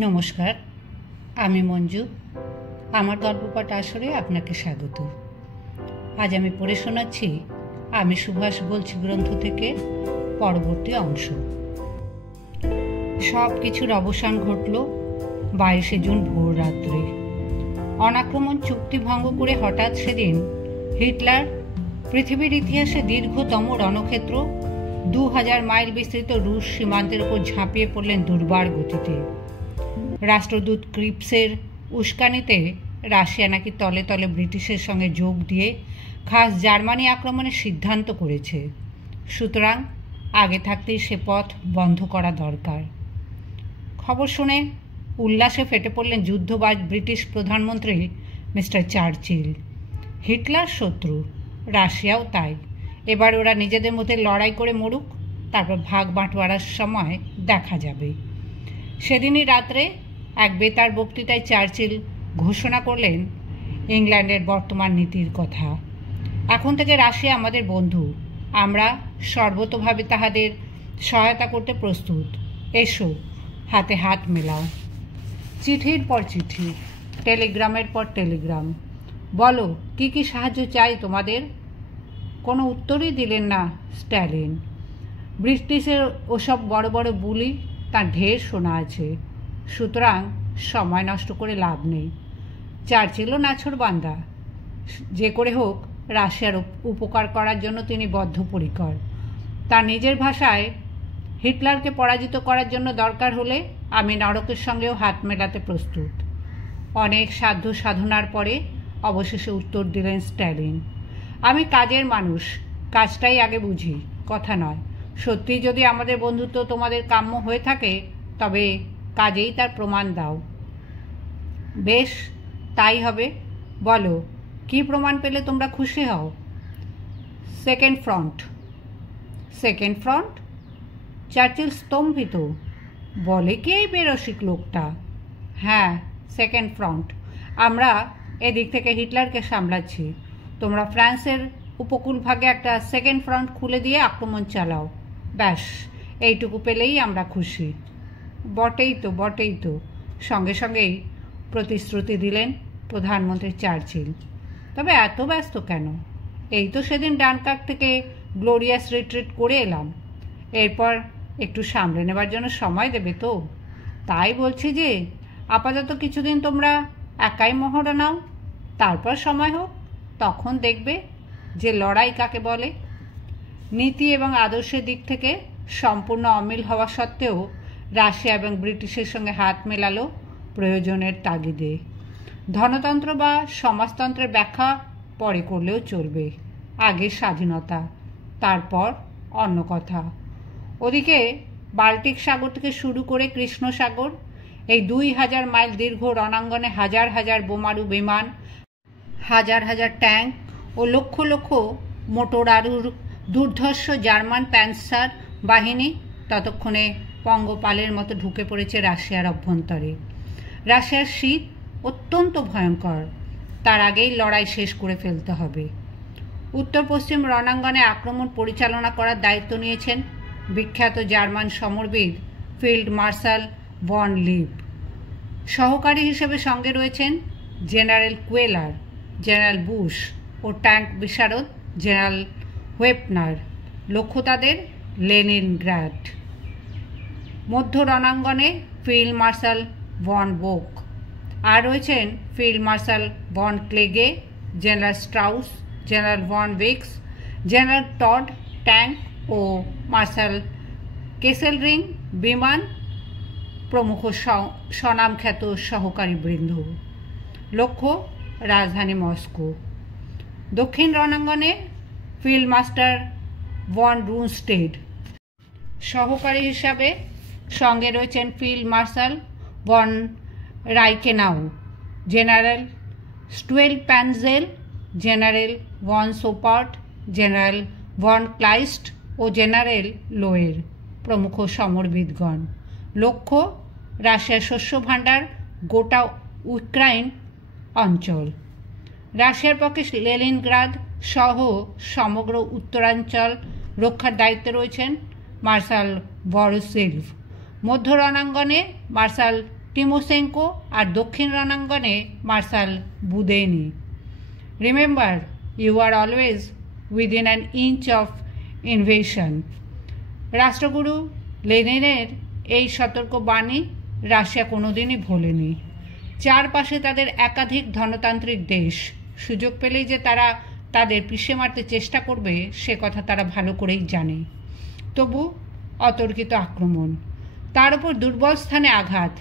নমস্কার, আমি মঞ্জু। আমার গল্পপাঠ আসরে আপনাকে স্বাগত। আজ আমি পড়ে শোনাচ্ছি আমি সুভাষ বলছি গ্রন্থ থেকে পরবর্তী অংশ। সব কিছুর অবসান ঘটল 22শে জুন ভোর রাত্রে। অনাক্রমণ চুক্তি ভঙ্গ করে হঠাৎ সেদিন হিটলার পৃথিবীর ইতিহাসে দীর্ঘতম রণক্ষেত্র 2000 মাইল বিস্তৃত রুশ সীমান্তের উপর ঝাঁপিয়ে পড়লেন দুর্বার গতিতে। রাষ্ট্রদূত ক্রিপসের উস্কানিতে রাশিয়া নাকি তলে তলে ব্রিটিশের সঙ্গে যোগ দিয়ে খাস জার্মানি আক্রমণের সিদ্ধান্ত করেছে। সুতরাং আগে থাকতেই সে পথ বন্ধ করা দরকার। খবর শুনে উল্লাসে ফেটে পড়লেন যুদ্ধবাজ ব্রিটিশ প্রধানমন্ত্রী মিস্টার চার্চিল। হিটলার শত্রু, রাশিয়াও তাই। এবার ওরা নিজেদের মধ্যে লড়াই করে মরুক, তারপর ভাগ বাঁটোয়ারার সময় দেখা যাবে। সেদিনই রাত্রে এক বেতার বক্তৃতায় চার্চিল ঘোষণা করলেন ইংল্যান্ডের বর্তমান নীতির কথা। এখন থেকে রাশিয়া আমাদের বন্ধু, আমরা সর্বতোভাবে তাহাদের সহায়তা করতে প্রস্তুত। এসো, হাতে হাত মেলাও। চিঠির পর চিঠি, টেলিগ্রামের পর টেলিগ্রাম। বলো, কি কি সাহায্য চাই তোমাদের? কোনো উত্তরই দিলেন না স্ট্যালিন। ব্রিটিশের ওসব বড় বড় বুলি তার ঢের শোনা আছে, সুতরাং সময় নষ্ট করে লাভ নেই। চার্চিলও নাছোড়বান্দা। যে করে হোক রাশিয়ার উপকার করার জন্য তিনি বদ্ধপরিকর। তার নিজের ভাষায়, হিটলারকে পরাজিত করার জন্য দরকার হলে আমি নরকের সঙ্গেও হাত মেলাতে প্রস্তুত। অনেক সাধ্য সাধনার পরে অবশেষে উত্তর দিলেন স্ট্যালিন। আমি কাজের মানুষ, কাজটাই আগে বুঝি, কথা নয়। সত্যি যদি আমাদের বন্ধুত্ব তোমাদের কাম্য হয়ে থাকে, তবে কাজেই তার প্রমাণ দাও। বেশ, তাই হবে। বলো, কি প্রমাণ পেলে তোমরা খুশি হও? Second front. Second front? Churchill স্তম্ভিত। বলে কি এই বেরসিক লোকটা? হ্যাঁ, সেকেন্ড ফ্রন্ট। আমরা এদিক থেকে হিটলারকে সামলাচ্ছি। তোমরা ফ্রান্সের উপকূলভাগে একটা সেকেন্ড ফ্রন্ট খুলে দিয়ে আক্রমণ চালাও। ব্যাস, এইটুকু পেলেই আমরা খুশি। বটেই তো, বটেই তো, সঙ্গে সঙ্গেই প্রতিশ্রুতি দিলেন প্রধানমন্ত্রী চার্চিল। তবে এত ব্যস্ত কেন? এই তো সেদিন ডানকার্ক থেকে গ্লোরিয়াস রিট্রিট করে এলাম। এরপর একটু সামলে নেবার জন্য সময় দেবে তো? তাই বলছি যে আপাতত কিছুদিন তোমরা একাই মহড়া নাও, তারপর সময় হোক, তখন দেখবে যে লড়াই কাকে বলে। নীতি এবং আদর্শের দিক থেকে সম্পূর্ণ অমিল হওয়া সত্ত্বেও রাশিয়া এবং ব্রিটিশের সঙ্গে হাত মেলালো প্রয়োজনের তাগিদে। ধনতন্ত্র বা সমাজতন্ত্রের ব্যাখ্যা পরে করলেও চলবে। আগে স্বাধীনতা, তারপর অন্য কথা। ওদিকে বাল্টিক সাগর থেকে শুরু করে কৃষ্ণ সাগর, এই 2000 মাইল দীর্ঘ রণাঙ্গনে হাজার হাজার বোমারু বিমান, হাজার হাজার ট্যাঙ্ক ও লক্ষ লক্ষ মোটরারুর দুর্ধর্ষ জার্মান প্যান্সার বাহিনী ততক্ষণে পঙ্গপালের মতো ঢুকে পড়েছে রাশিয়ার অভ্যন্তরে। রাশিয়ার শীত অত্যন্ত ভয়ঙ্কর, তার আগেই লড়াই শেষ করে ফেলতে হবে। উত্তর পশ্চিম রণাঙ্গনে আক্রমণ পরিচালনা করার দায়িত্ব নিয়েছেন বিখ্যাত জার্মান সমরবীর ফিল্ড মার্শাল ভন লিব। সহকারী হিসেবে সঙ্গে রয়েছেন জেনারেল কুয়েলার, জেনারেল বুশ ও ট্যাঙ্ক বিশারদ জেনারেল ওয়েপনার। লক্ষ্য তাদের লেনিনগ্রাড। মধ্য রণাঙ্গনে ফিল্ড মার্শাল ভন বোক, আর রয়েছেন field marshal von Kluge, general Strauss, general von Weichs, general Todt tank ও মার্শাল কেসেলরিং বিমান প্রমুখ স্বনামখ্যাত সহকারী বৃন্দ। লক্ষ্য রাজধানী মস্কো। দক্ষিণ রণাঙ্গনে ফিল্ড মাস্টার ভন রুনস্টেড, সহকারী হিসাবে সঙ্গে রয়েছেন field marshal von Reichenau, general Stulpnagel, general von Schobert, general von Kleist ও জেনারেল লোয়ের প্রমুখ সমরবিদগণ। লক্ষ্য রাশিয়ার শস্য ভাণ্ডার, গোটা ইউক্রাইন অঞ্চল। রাশিয়ার পক্ষে লেনিনগ্রাদ সহ সমগ্র উত্তরাঞ্চল রক্ষার দায়িত্বে রয়েছেন মার্শাল বরিসিলভ। মধ্য রণাঙ্গনে মার্শাল টিমোসেঙ্কো আর দক্ষিণ রণাঙ্গনে marshal Budyonny. Remember, you are always within an inch of invasion. রাষ্ট্রগুরু লেনিনের এই সতর্ক বাণী রাশিয়া কোনোদিনই ভোলেনি। চারপাশে তাদের একাধিক ধনতান্ত্রিক দেশ, সুযোগ পেলেই যে তারা তাদের পিষে মারতে চেষ্টা করবে সে কথা তারা ভালো করেই জানে। তবু অতর্কিত আক্রমণ, তার উপর দুর্বল স্থানে আঘাত।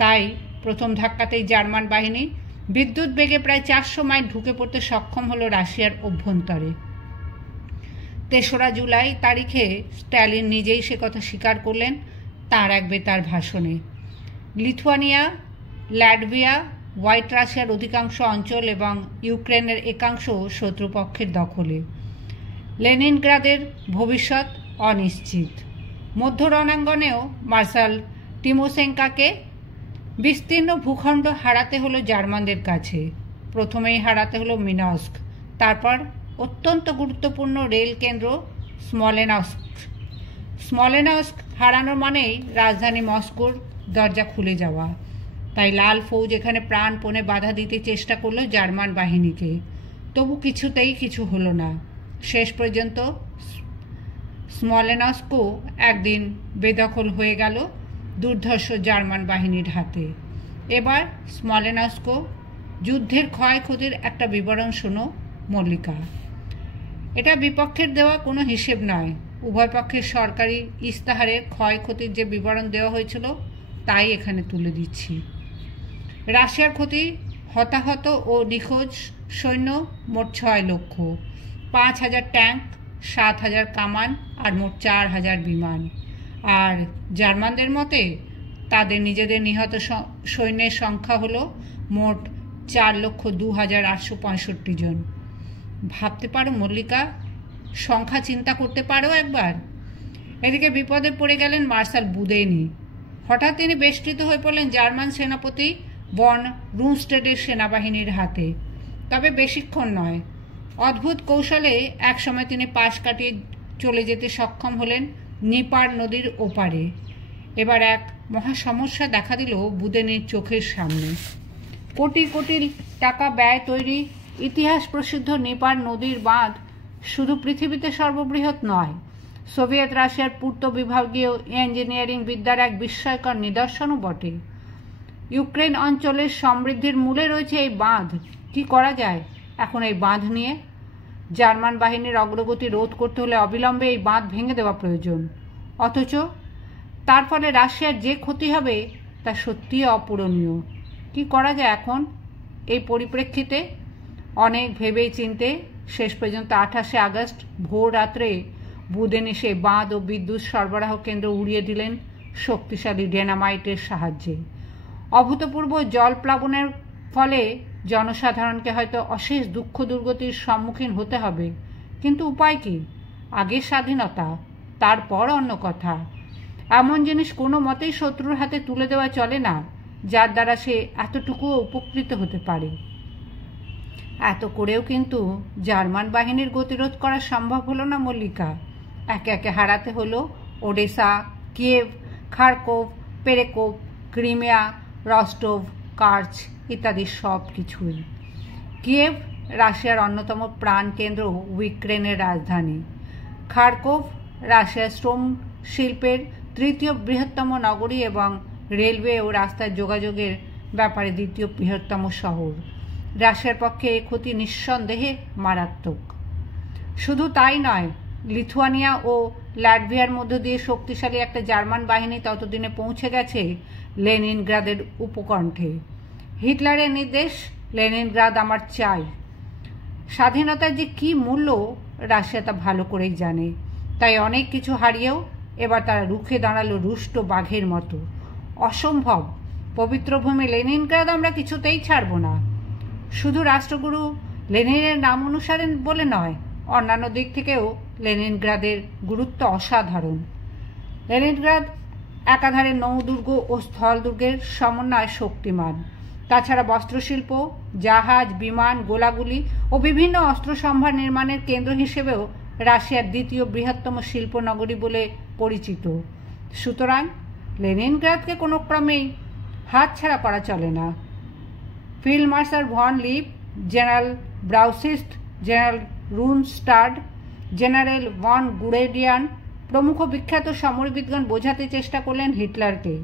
তাই প্রথম ধাক্কাতেই জার্মান বাহিনী বিদ্যুৎ বেগে প্রায় 400 মাইল ঢুকে পড়তে সক্ষম হলো রাশিয়ার অভ্যন্তরে। 3রা জুলাই তারিখে স্ট্যালিন নিজেই সে কথা স্বীকার করলেন তার এক বেতার ভাষণে। লিথুয়ানিয়া, ল্যাটভিয়া, হোয়াইট রাশিয়ার অধিকাংশ অঞ্চল এবং ইউক্রেনের একাংশ শত্রুপক্ষের দখলে। লেনিনগ্রাদের ভবিষ্যৎ অনিশ্চিত। মধ্য রণাঙ্গনেও মার্শাল টিমোসেঙ্কাকে বিস্তীর্ণ ভূখণ্ড হারাতে হলো জার্মানদের কাছে। প্রথমেই হারাতে হলো মিনস্ক, তারপর অত্যন্ত গুরুত্বপূর্ণ রেল কেন্দ্র স্মলেনস্ক হারানোর মানেই রাজধানী মস্কোর দরজা খুলে যাওয়া। তাই লাল ফৌজ এখানে প্রাণপণে বাধা দিতে চেষ্টা করলো জার্মান বাহিনীকে, তবু কিছুতেই কিছু হলো না। শেষ পর্যন্ত স্মলেনস্কও একদিন বেদখল হয়ে গেল দুর্ধর্ষ জার্মান বাহিনীর হাতে। এবার স্মলেনস্ক যুদ্ধের ক্ষয়ক্ষতির একটা বিবরণ শোনো মল্লিকা। এটা বিপক্ষের দেওয়া কোনো হিসেব নয়, উভয় পক্ষের সরকারি ইস্তাহারের ক্ষয়ক্ষতির যে বিবরণ দেওয়া হয়েছিল তাই এখানে তুলে দিচ্ছি। রাশিয়ার ক্ষতি: হতাহত ও নিখোঁজ সৈন্য মোট 6 লক্ষ, 5,000 ট্যাঙ্ক, 7,000 কামান আর মোট 4,000 বিমান। আর জার্মানদের মতে তাদের নিজেদের নিহত সৈন্যের সংখ্যা হলো মোট 4,02,865 জন। ভাবতে পারো মল্লিকা, সংখ্যা চিন্তা করতে পারো একবার। এদিকে বিপদে পড়ে গেলেন মার্শাল বুদেনি। হঠাৎ তিনি বেষ্টিত হয়ে পড়লেন জার্মান সেনাপতি বন রুনস্টেডের সেনাবাহিনীর হাতে। তবে বেশিক্ষণ নয়, অদ্ভুত কৌশলে একসময় তিনি পাশ কাটিয়ে চলে যেতে সক্ষম হলেন নিপার নদীর ওপারে। এবার এক মহা সমস্যা দেখা দিল বুদেনির চোখের সামনে। কোটি কোটি টাকা ব্যয় তৈরি ইতিহাস প্রসিদ্ধ নিপার নদীর বাঁধ শুধু পৃথিবীতে সর্ববৃহৎ নয়, সোভিয়েত রাশিয়ার পূর্ত বিভাগীয় ইঞ্জিনিয়ারিং বিদ্যার এক বিস্ময়কর নিদর্শনও বটে। ইউক্রেন অঞ্চলের সমৃদ্ধির মূলে রয়েছে এই বাঁধ। কি করা যায় এখন এই বাঁধ নিয়ে? জার্মান বাহিনীর অগ্রগতি রোধ করতে হলে অবিলম্বে এই বাঁধ ভেঙে দেওয়া প্রয়োজন। অথচ তার ফলে রাশিয়ার যে ক্ষতি হবে তা সত্যিই অপূরণীয়। কি করা যায় এখন এই পরিপ্রেক্ষিতে? অনেক ভেবেই চিনতে শেষ পর্যন্ত 28শে আগস্ট ভোর রাত্রে বুদেনি সেই বাঁধ ও বিদ্যুৎ সরবরাহ কেন্দ্র উড়িয়ে দিলেন শক্তিশালী ডেনামাইটের সাহায্যে। অভূতপূর্ব জলপ্লাবনের ফলে জনসাধারণকে হয়তো অশেষ দুঃখ দুর্গতির সম্মুখীন হতে হবে, কিন্তু উপায় কি? আগে স্বাধীনতা, তারপর অন্য কথা। এমন জিনিস কোনো মতেই শত্রুর হাতে তুলে দেওয়া চলে না যার দ্বারা সে এতটুকুও উপকৃত হতে পারে। এত করেও কিন্তু জার্মান বাহিনীর গতিরোধ করা সম্ভব হলো না মল্লিকা। একে একে হারাতে হলো ওডেসা, কিয়েভ, খার্কোভ, পেরেকোভ, ক্রিমিয়া, রস্টোভ, কার্চ ইত্যাদি সব কিছুই। কিয়েভ রাশিয়ার অন্যতম প্রাণকেন্দ্র, ইউক্রেনের রাজধানী। খার্কোভ রাশিয়ার শ্রম শিল্পের 3য় বৃহত্তম নগরী এবং রেলওয়ে ও রাস্তার যোগাযোগের ব্যাপারে 2য় বৃহত্তম শহর। রাশিয়ার পক্ষে এ ক্ষতি নিঃসন্দেহে মারাত্মক। শুধু তাই নয়, লিথুয়ানিয়া ও ল্যাটভিয়ার মধ্য দিয়ে শক্তিশালী একটা জার্মান বাহিনী ততদিনে পৌঁছে গেছে লেনিনগ্রাদের উপকণ্ঠে। হিটলারের নির্দেশ, লেনিনগ্রাদ আমার চাই। স্বাধীনতার যে কী মূল্য রাশিয়া তা ভালো করেই জানে। তাই অনেক কিছু হারিয়েও এবার তারা রুখে দাঁড়ালো রুষ্ট বাঘের মতো। অসম্ভব, পবিত্র ভূমি লেনিনগ্রাদ আমরা কিছুতেই ছাড়ব না। শুধু রাষ্ট্রগুরু লেনিনের নাম অনুসারে বলে নয়, অন্যান্য দিক থেকেও লেনিনগ্রাদের গুরুত্ব অসাধারণ। লেনিনগ্রাদ একাধারে নৌদুর্গ ও স্থল দুর্গের সমন্বয় শক্তিমান। তাছাড়া বস্ত্রশিল্প, জাহাজ, বিমান, গোলাগুলি ও বিভিন্ন অস্ত্র সম্ভার নির্মাণের কেন্দ্র হিসেবেও রাশিয়ার 2য় বৃহত্তম শিল্পনগরী বলে পরিচিত। সুতরাং লেনিনগ্রাদকে কোনো ক্রমেই হাতছাড়া করা চলে না। Field marshal von Leeb, general Brauchitsch, general Rundstedt, general von Guderian প্রমুখ বিখ্যাত সমরবিদগণ বোঝাতে চেষ্টা করলেন হিটলারকে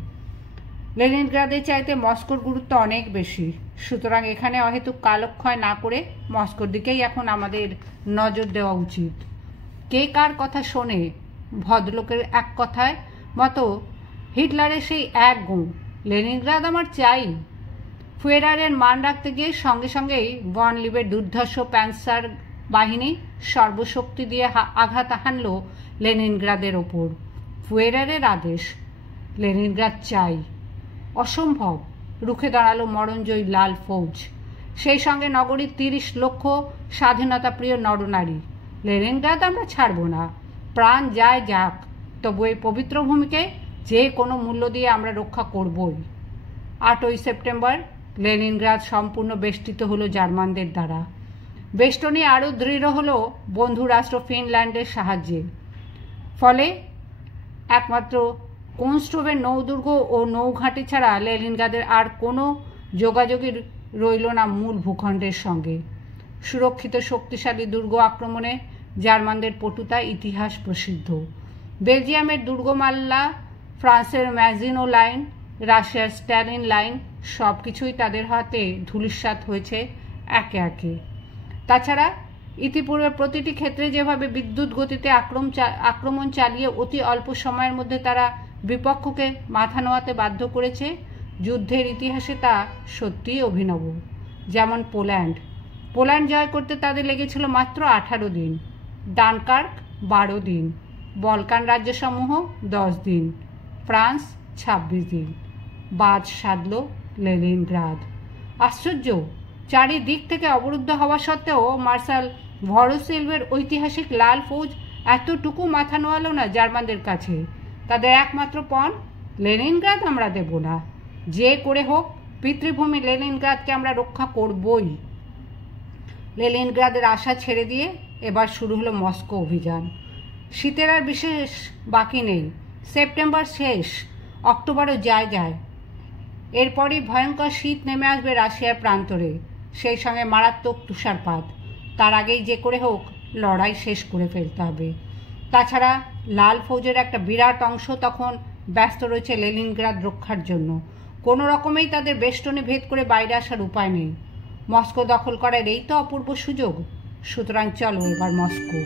লেনিনগ্রাদের চাইতে মস্কোর গুরুত্ব অনেক বেশি, সুতরাং এখানে অহেতুক কালক্ষয় না করে মস্কোর দিকেই এখন আমাদের নজর দেওয়া উচিত। কে কার কথা শোনে? ভদ্রলোকের এক কথায় মতো হিটলারের সেই এক গুণ, লেনিনগ্রাদ আমার চাই। ফুয়েরারের মান রাখতে গিয়ে সঙ্গে সঙ্গেই ভন লিবের দুর্ধর্ষ প্যান্সার বাহিনী সর্বশক্তি দিয়ে আঘাত হানল লেনিনগ্রাদের ওপর। ফুয়েরারের আদেশ, লেনিনগ্রাদ চাই। অসম্ভব, রুখে দাঁড়ালো মরণজয়ী লাল ফৌজ, সেই সঙ্গে নগরীর 30 লক্ষ স্বাধীনতাপ্রিয় নরনারী। লেনিনগ্রাদ আমরা ছাড়ব না, প্রাণ যায় যাক, তবু এই পবিত্র ভূমিকে যে কোনো মূল্য দিয়ে আমরা রক্ষা করবই। 8ই সেপ্টেম্বর লেনিনগ্রাদ সম্পূর্ণ বেষ্টিত হলো জার্মানদের দ্বারা। বেষ্টনী আরও দৃঢ় হলো বন্ধু রাষ্ট্র ফিনল্যান্ডের সাহায্যে। ফলে একমাত্র কোনস্টোভের নৌদুর্গ ও নৌঘাঁটি ছাড়া লেনিনগ্রাদের আর কোনো যোগাযোগই রইল না মূল ভূখণ্ডের সঙ্গে। সুরক্ষিত শক্তিশালী দুর্গ আক্রমণে জার্মানদের পটুতা ইতিহাস প্রসিদ্ধ। বেলজিয়ামের দুর্গমাল্লা, ফ্রান্সের ম্যাজিনো লাইন, রাশিয়ার স্ট্যালিন লাইন সব কিছুই তাদের হাতে ধূলিসাৎ হয়েছে একে একে। তাছাড়া ইতিপূর্বে প্রতিটি ক্ষেত্রে যেভাবে বিদ্যুৎ গতিতে আক্রমণ চালিয়ে অতি অল্প সময়ের মধ্যে তারা বিপক্ষকে মাথা নোয়াতে বাধ্য করেছে, যুদ্ধের ইতিহাসে তা সত্যিই অভিনব। যেমন পোল্যান্ড জয় করতে তাদের লেগেছিল মাত্র 18 দিন, ডানকার্ক 12 দিন, বলকান রাজ্যসমূহ 10 দিন, ফ্রান্স 26 দিন। বাদ সাধল লেনিনগ্রাদ। আশ্চর্য, চারিদিক থেকে অবরুদ্ধ হওয়া সত্ত্বেও মার্শাল ভরোসিলভের ঐতিহাসিক লাল ফৌজ এতটুকু মাথা নোয়ালো না জার্মানদের কাছে। তাদের একমাত্র পণ, লেনিনগ্রাদ আমরা দেব না, যে করে হোক পিতৃভূমি লেনিনগ্রাদকে আমরা রক্ষা করবই। লেনিনগ্রাদের আশা ছেড়ে দিয়ে এবার শুরু হলো মস্কো অভিযান। শীতের আর বিশেষ বাকি নেই, সেপ্টেম্বর শেষ, অক্টোবরও যায়। এরপরই ভয়ঙ্কর শীত নেমে আসবে রাশিয়ার প্রান্তরে, সেই সঙ্গে মারাত্মক তুষারপাত। তার আগেই যে করে হোক লড়াই শেষ করে ফেলতে হবে। তাছাড়া লাল ফৌজের একটা বিরাট অংশ তখন ব্যস্ত রয়েছে লেনিনগ্রাদ রক্ষার জন্য। কোনো রকমেই তাদের বেষ্টনী ভেদ করে বাইরে আসার উপায় নেই। মস্কো দখল করার এই তো অপূর্ব সুযোগ। সুতরাং চলো এবার মস্কো।